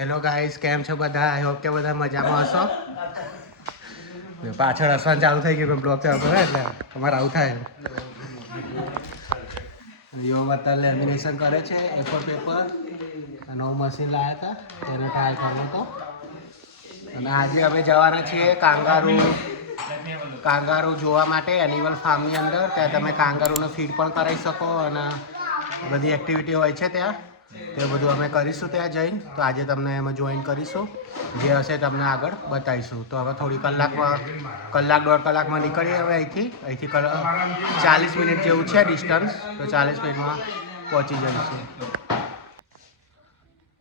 Hello guys, કેમ છો બધા? આઈ હોપ કે બધા મજામાં હશો. પાછળ હસવાનું ચાલુ થઈ ગયું, બ્લોગ ચાલુ કરે એટલે તમારે આવું થાય. અત્યારે લેમિનેશન કરે છે A4 પેપર. નવું મશીન લાવ્યા હતા, તેને ટ્રાય કરવો હતો. અને આજે અમે જવાના છીએ કાંગારૂ જોવા માટે એનિમલ ફાર્મની અંદર. ત્યાં તમે કાંગારૂને ફીડ પણ કરાવી શકો અને બધી એક્ટિવિટી હોય છે ત્યાં. તે બધું અમે કરીશું ત્યાં જઈને. તો આજે તમને એમાં જોઈન કરીશું. જે હશે તમને આગળ બતાવીશું. તો હવે થોડી દોઢ કલાકમાં નીકળીએ હવે અહીંથી 40 મિનિટ જેવું છે ડિસ્ટન્સ. તો 40 મિનિટમાં પહોંચી જઈશું.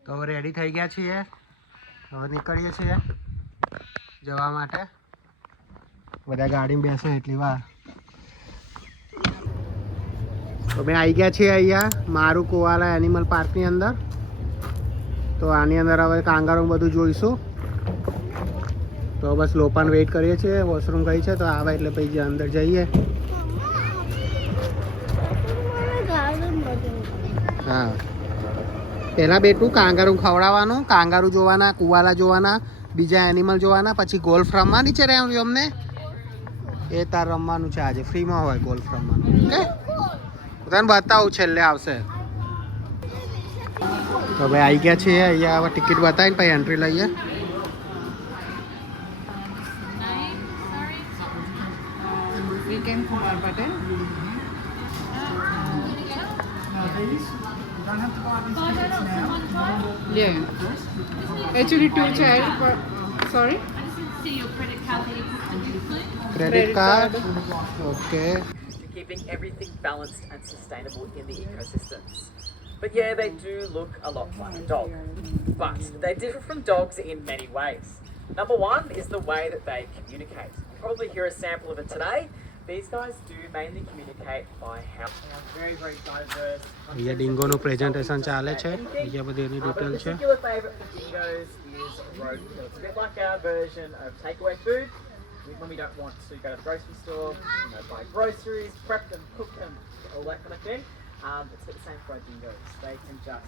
તો હવે રેડી થઈ ગયા છીએ, હવે નીકળીએ છીએ જવા માટે. બધા ગાડીમાં બેસે એટલી વાર. અમે આવી ગયા છીએ અહીંયા મારું કોઆલા એનિમલ પાર્કની અંદર. તો આની અંદર હવે કાંગારૂ બધું જોઈશું. તો બસ લોપાને વેઇટ કરીએ છીએ, વોશરૂમ ગઈ છે તો આવે એટલે પછી અંદર જઈએ. હા, પહેલાં બેઠું કાંગારૂ ખવડાવવાનું, કાંગારૂ જોવાના, કુવાલા જોવાના, બીજા એનિમલ જોવાના, પછી ગોલ્ફ રમવાની છે અમને. એ તાર રમવાનું છે આજે, ફ્રીમાં હોય ગોલ્ફ રમવાનું. ઓકે, તને બતાવું છેલ્લે આવશે. તો ભાઈ આવી ગયા છીએ અહીંયા. હવે ટિકિટ બતાવીને પછી એન્ટ્રી લઈએ. Yeah. Actually, two child. Sorry. See your credit card that you put in, please. Credit card. Okay. Keeping everything balanced and sustainable in the ecosystems. But yeah, they do look a lot like a dog. But they differ from dogs in many ways. Number one is the way that they communicate. You'll probably hear a sample of it today. These guys do mainly communicate by how very, very diverse. અહીંયા ડિંગોનું presentation ચાલે છે. અહીંયા બધી એની detail છે. Particular favorite for dingoes is roadkill. It's a bit like our version of takeaway food. When we don't want to go to the grocery store, buy groceries, prep them, cook them, all that kind of thing. It's the same for our dingoes. They can just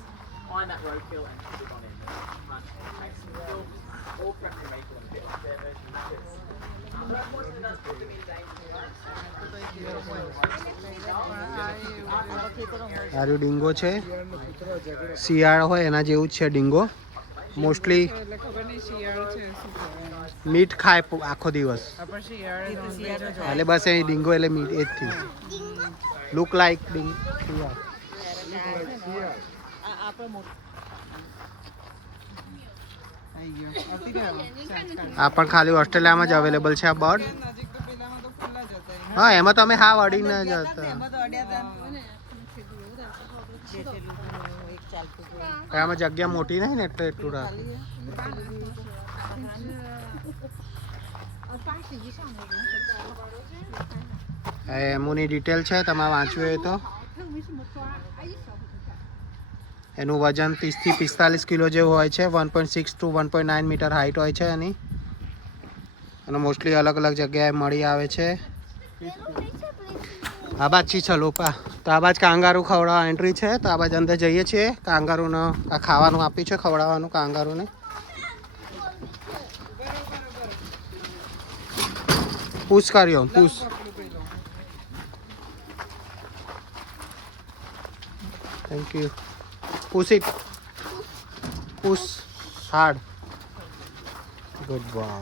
find that roadkill and put it on in. Hunt, taste the kill, all prep and make them a bit like their version of this. But unfortunately, that's put them in danger. આર્યું ડિંગો છે, શિયાળ હોય એના જેવું જ છે ડિંગો. Mostly meet ખાય આખો દિવસ એટલે બસ એ ડિંગો એટલે મીટ એ જ થયું. લુક લાઈક શિયાળ. આ પણ ખાલી ઓસ્ટ્રેલિયામાં જ અવેલેબલ છે આ બર્ડ. હા, એમાં તમે હા અડીને જતા. આમાં જગ્યા મોટી નહીં ને એટલે એટલું રાખે. એમની ડિટેલ છે, તમારે વાંચવું હોય તો. એનું વજન 30 થી 45 કિલો જેવું હોય છે. 1.6 to 1.9 મીટર હાઈટ હોય છે એની. અને મોસ્ટલી અલગ અલગ જગ્યાએ મળી આવે છે. આ બાજ છી છલોપા. તો આ બાજ કાંગારૂ ખવડાવવા એન્ટ્રી છે. તો આ બાજ અંદર જઈએ છીએ. કાંગારૂને આ ખાવાનું આપ્યું છે, ખવડાવવાનું કાંગારૂને. પૂછ કર્યો પૂછ. Thank you. Push it. Push hard. Good boy.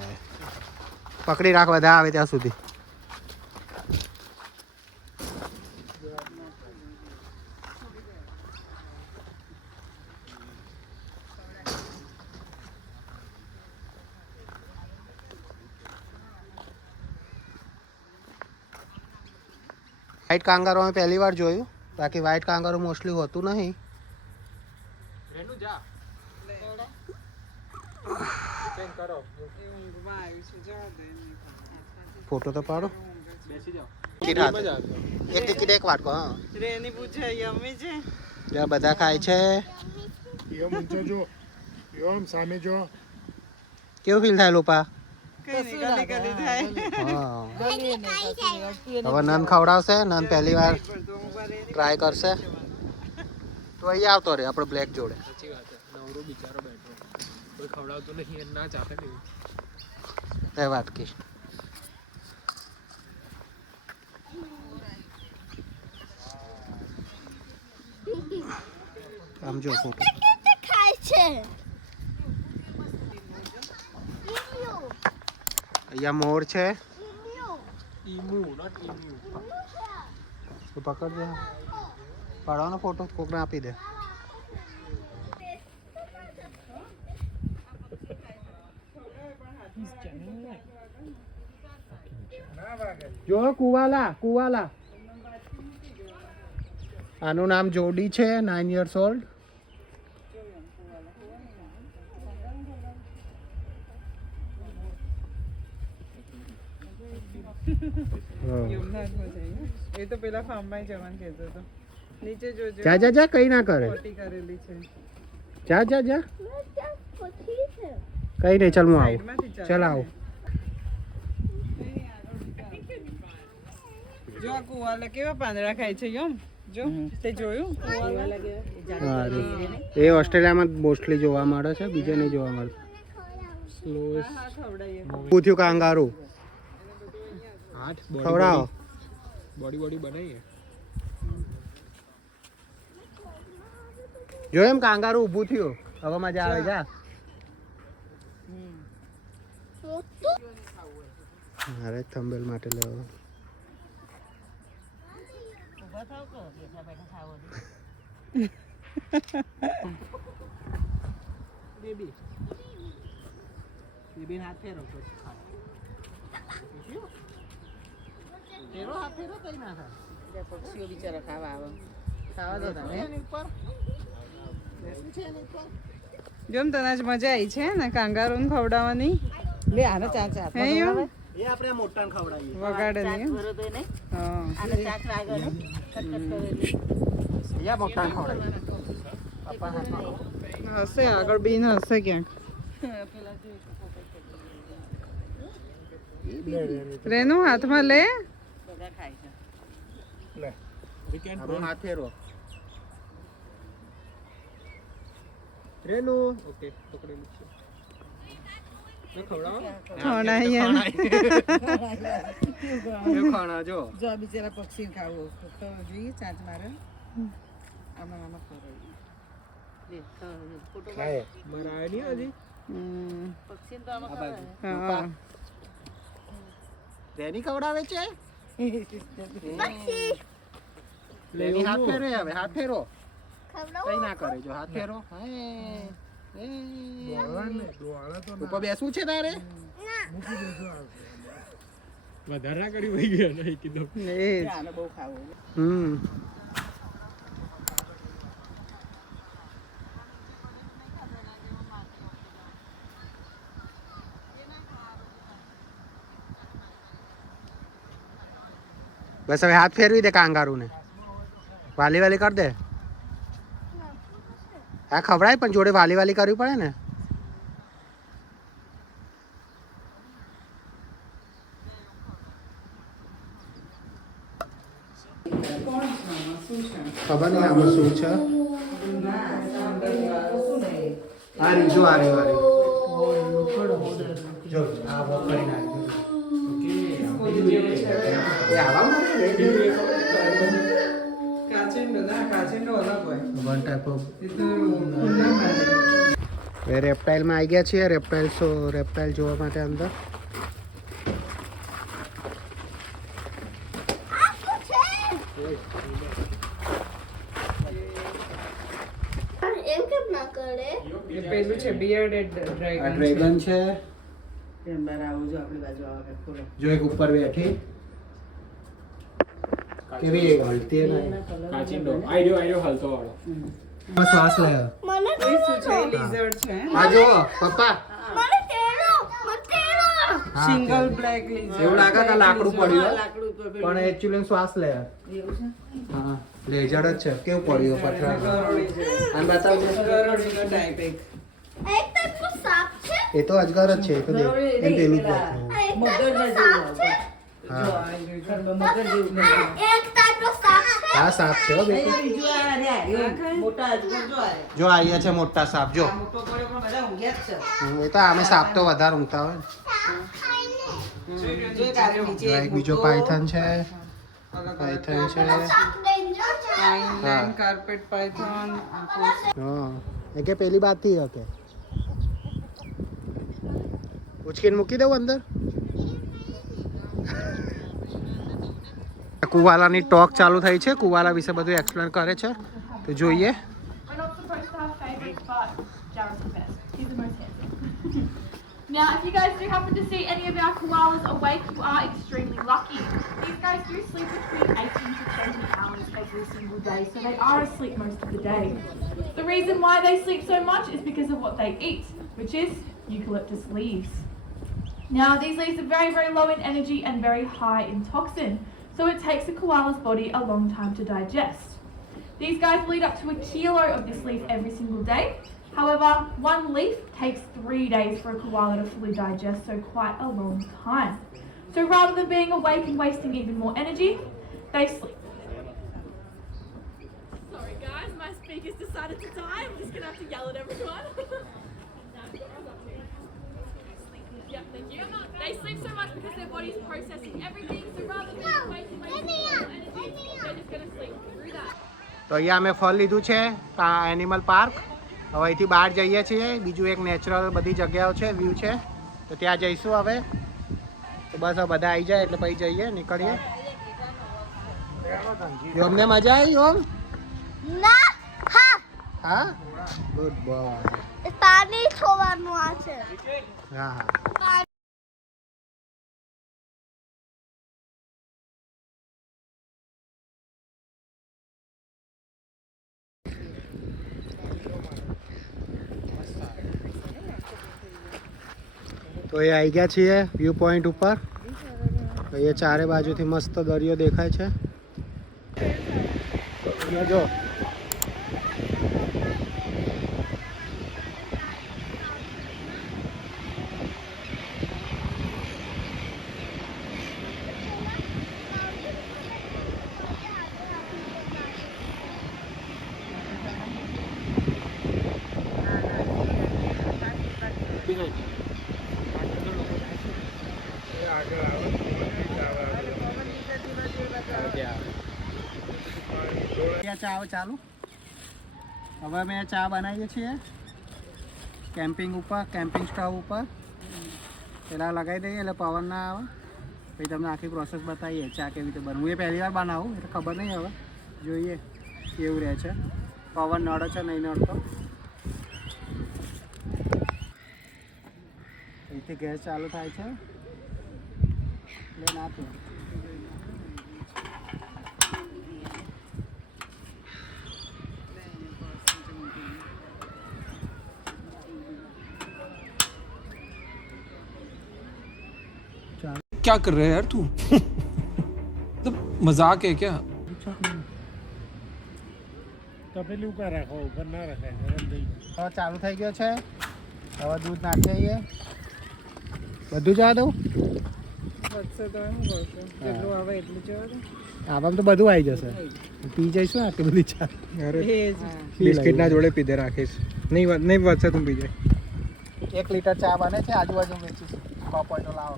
પકડી રાખ બધા આવે ત્યાં સુધી. વ્હાઈટ કાંગારૂ અમે પહેલી વાર જોયું. બાકી વ્હાઈટ કાંગારૂ મોસ્ટલી હોતું નહીં. ફોટો તો પાડો. એક ટિકિટ એક વાટકો. હા, જ્યાં બધા ખાય છે. કેવું ફીલ થાય લોપા? હવે નન ખવડાવશે. નન પહેલી વાર ટ્રાય કરશે તો અહીંયા આવતો રે આપણે બ્લેક જોડે. નવરો બિચારો બેઠો. કોઈ ખવડાવતું નહીં ના ચાલે ને એ વાટકી આમ જો ફોટો ખાય છે અહીંયા મોર છે ઈમુ નોટ ઈમુ તો પકડ દે પાડવાનો ફોટો કોકને આપી દે જો કુવાલા કુવાલા આનું નામ જોડી છે 9 years old એ તો પેલા ફાર્મમાં જવાનું કહેતો હતો નીચે જોજો જા જા જા કઈ ના કરે ખોટી કરેલી છે જા જા જા પછી છે કઈ નહીં ચાલ હું આવું સાઈડમાંથી ચાલે ચાલ આવું જો આ કુવાલા કેવા પાંદડા ખાય છે યમ જો તે જોયું કુવાલા સારું એ ઓસ્ટ્રેલિયામાં મોસ્ટલી જોવા મળે છે બીજે નહીં જોવા મળતું હા ખવડાવીએ પૂછ્યું કાંગારું આઠ ખવડાવો બોડી બોડી બનાવીએ જો એમ કાંગારું ઊભું થયું હવે મજા આવે જા મારે થંબેલ માટે લેવો બેબી બેબી હાથ ફેરો ફેરો હાથ ફેરો કઈ ના થાય પક્ષીઓ બિચારા ખાવા આવે ખાવા દો તમે જોમ તને આજ મજા આવી છે ને કાંગારૂને ખવડાવવાની લે આને ચાચા હે યો એ આપણે મોટાને ખવડાવીએ વગાડે ને હા યા મોટાને ખવડાવીએ પપ્પા હાથમાં હશે આગળ બીન હશે ક્યાંક રેનુ હાથમાં લે આપણો હાથ ફેરો રેનુ ઓકે પકડેલું છે તો ખવડાવો ખવડાવીએ ને. ખાણા જો જો આ બિચારા પક્ષી ખાવું તો જોઈએ ચાંચ મારે આમાં આમાં ખવડાવીએ ખાય મારા આવ્યા નહીં હજી હા તેની ખવડાવે છે પછી લેની હાથ ફેરો હવે હાથ ફેરો ખવડાવો કઈ ના કરે જો હાથ ફેરો ઉપર બેસવું છે તારે વધારે ના કરી વહી ગયા નહીં કીધું એ હમ બસ હવે હાથ ફેરવી દે કાંગારૂને વાલી વાલી કર દે હા ખવડાય પણ જોડે વાલી વાલી કરવી પડે ને ખબર નહીં આમાં શું છે આ રીજો આ રહ્યો જો આ વખરી નાખ્યું એ આવા કાચિંડો ના કાચિંડો અલગ હોય વન ટાઈપ ઓફ એ તો ખુલ્લા મારે રેપ્ટાઇલમાં આવી ગયા છીએ રેપ્ટાઇલ જોવા માટે અંદર એમ કેમ ના કરે એ પેલું છે બિયર્ડેડ આ ડ્રેગન ડ્રેગન છે બહાર આવું જો આપણી બાજુ આવે ખોલો જો એક ઉપર બેઠી કેવી હલતી ને કાચિંડો આઈડિયો હાલતો વાળો શ્વાસ લે મને એ શું છે લિઝર્ડ છે આ જો પપ્પા મને તેરો સિંગલ બ્લેક લિઝર્ડ એવું લાગે કે લાકડું પડ્યું પણ એકચ્યુઅલી શ્વાસ લે હા લેઝર જ છે કેવું પડ્યું પથરા આમ બતાવજો ગરોળીનો ટાઈપ એક એક ટાઈપનો સાપ છે એ તો અજગર જ છે એ તો દેખ એમ પેલું જ આ એક ટાઈપનો સાપ છે હા એક ટાઈપનો સાપ છે આ સાપ છે હો બેટો. બીજું આ રહ્યા, મોટા હજુ જો આ જો અહીંયા છે મોટા સાપ જો. મોટો પડ્યો પણ બધા ઊંઘ્યા જ છે. એ તો આમે સાપ તો વધારે ઊંઘતા હોય ને. જો એક આ નીચે જો એક બીજો પાયથન છે. પાયથન છે. પાઇન કાર્પેટ પાયથન હા એ કે પેલી બાત થી ઓકે ઉચકીને મૂકી દઉં અંદર. કુવાલાની ટોક ચાલુ થઈ છે. કુવાલા વિશે બધું એક્સપ્લેન કરે છે તો જોઈએ. We're not supposed to have favourites, but Jared's the best. He's the most handsome. Now, if you guys do happen to see any of our koalas awake, you are extremely lucky. These guys do sleep between 18 to 20 hours every single day, so they are asleep most of the day. The reason why they sleep so much is because of what they eat, which is eucalyptus leaves. Now, these leaves are very, very low in energy and very high in toxin, so it takes a koala's body a long time to digest. These guys will eat up to 1 kilo of this leaf every single day. However, 1 leaf takes 3 days for a koala to fully digest, so quite a long time. So rather than being awake and wasting even more energy, they sleep. Sorry guys, my speakers decided to die. I'm just gonna have to yell at everyone. Yep, thank you. They sleep so much because their body's processing everything, so rather than wasting energy, they're just gonna sleep through that. તો અહીંયા અમે ફળ લીધું છે animal park. હવે અહીંથી બહાર જઈએ છીએ. બીજું એક નેચરલ બધી જગ્યાઓ છે, વ્યૂ છે, તો ત્યાં જઈશું હવે. તો બસ હવે બધા આવી જાય એટલે પછી જઈએ, નીકળીએ. યોમને મજા આવી ઓમ? ના હા હા ગુડ બોય. પાણી છોડવાનું આ છે. હા હા તો એ આવી ગયા છીએ વ્યૂ પોઈન્ટ ઉપર. અહીંયા ચારે બાજુથી મસ્ત દરિયો દેખાય છે. અહીંયા જો ચા ચાલુ. હવે અમે ચા બનાવીએ છીએ કેમ્પિંગ ઉપર, કેમ્પિંગ સ્ટવ ઉપર. પહેલાં લગાવી દઈએ એટલે પવન ના આવે. પછી તમને આખી પ્રોસેસ બતાવીએ ચા કેવી રીતે બને. હું એ પહેલી વાર બનાવું એટલે ખબર નહીં, હવે જોઈએ કેવું રહે છે. પવન નડે છે નહીં નડતો. અહીંથી ગેસ ચાલુ થાય છે એટલે નાખું. क्या कर रहे है यार तू? मतलब मजाक है क्या? હવે ચાલુ થઈ ગયો છે. હવે દૂધ નાખી દઈએ. બધું જવા દઉં? વધશે તો એમ કરશો જેટલું આવે એટલું જવા દે. આવામાં તો બધું આવી જશે. પી જઈશું આટલી બધી ચા. अरे એ જ बिस्किट ना जोड़े पीते राकेश. नहीं बच्चा तुम पी जाए. 1 લીટર ચા બને છે. આજુબાજુ વેચીશું. કપ હોય તો લાવો.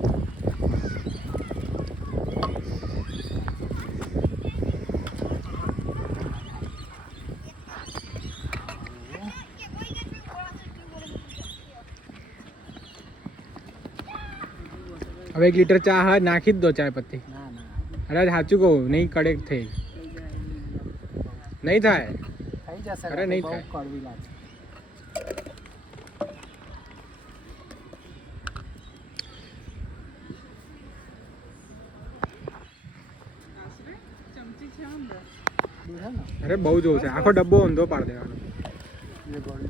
अब 1 लीटर चा हाँ नाखी दो चाय पत्ती. ના ના अरे साचू को नहीं कड़े थे नहीं था. થઈ જશે. અરે નહીં બહુ થાય. કડવી લાગે. આશરે ચમચી છે અંદર. દૂધ હે ને? अरे बहु जो से आखो डब्बो ऊंधो पाड़ देવાનો. એ ગોળી.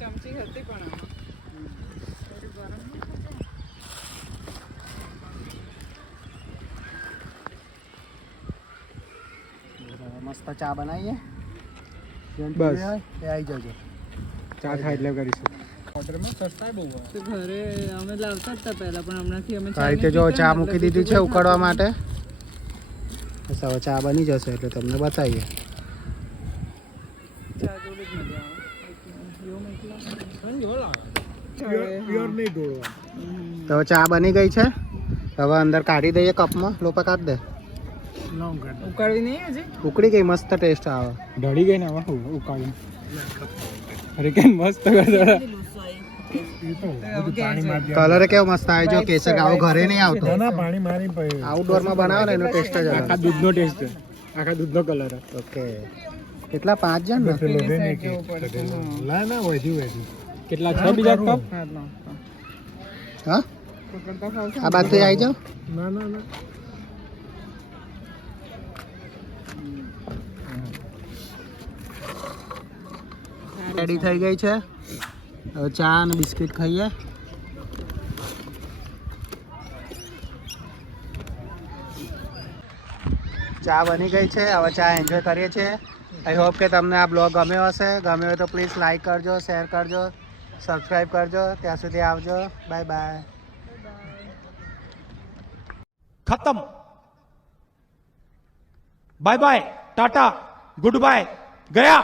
ચમચી હતી પણ આમાં થોડી ગરમ નહીં થશે? મસ્ત ચા બનાવીએ. જેમ બસ. પીવી હોય એ આવી જજો. ચા થાય એટલે કરીશું. ઓર્ડર માં સસ્તા બહુ હોય. તો ઘરે અમે લાવતા જ હતા પહેલા, પણ હમણાંથી અમે આ રીતે જો ચા મૂકી દીધી છે ઉકળવા માટે. બસ હવે ચા બની જશે એટલે તમને બતાવીએ. ચા જોડે જ મજા આવે તો હવે ચા બની ગઈ છે. હવે અંદર કાઢી દઈએ કપમાં. લોપા કાઢ દે. ઉકાળવી નહીં હજી ઉકળી ગઈ, મસ્ત ટેસ્ટ આવે. ઢળી ગઈ ને આમાં ઉકાળી. અરે કેમ મસ્ત કરે. કલર કેવો મસ્ત આવે જો કેસર. આવો ઘરે નહીં આવતો. પાણી મારી આઉટડોર માં બનાવો ને એનો ટેસ્ટ જ આખા અલગ. દૂધનો ટેસ્ટ છે. આખા દૂધનો કલર. ઓકે. કેટલા 5 જણ ને? કેટલા 6 બીજા કપ? હા આ બાજુ આવી જાઓ. રેડી થઈ ગઈ છે. હવે ચા અને બિસ્કિટ ખાઈએ. ચા બની ગઈ છે. હવે ચા એન્જોય કરીએ છીએ. આઈ હોપ કે તમને આ બ્લોગ ગમ્યો હશે. ગમ્યો હોય તો પ્લીઝ લાઈક કરજો, શેર કરજો, સબસ્ક્રાઈબ કરજો. ત્યાં સુધી આવજો. Bye bye. खत्म bye bye tata goodbye गया.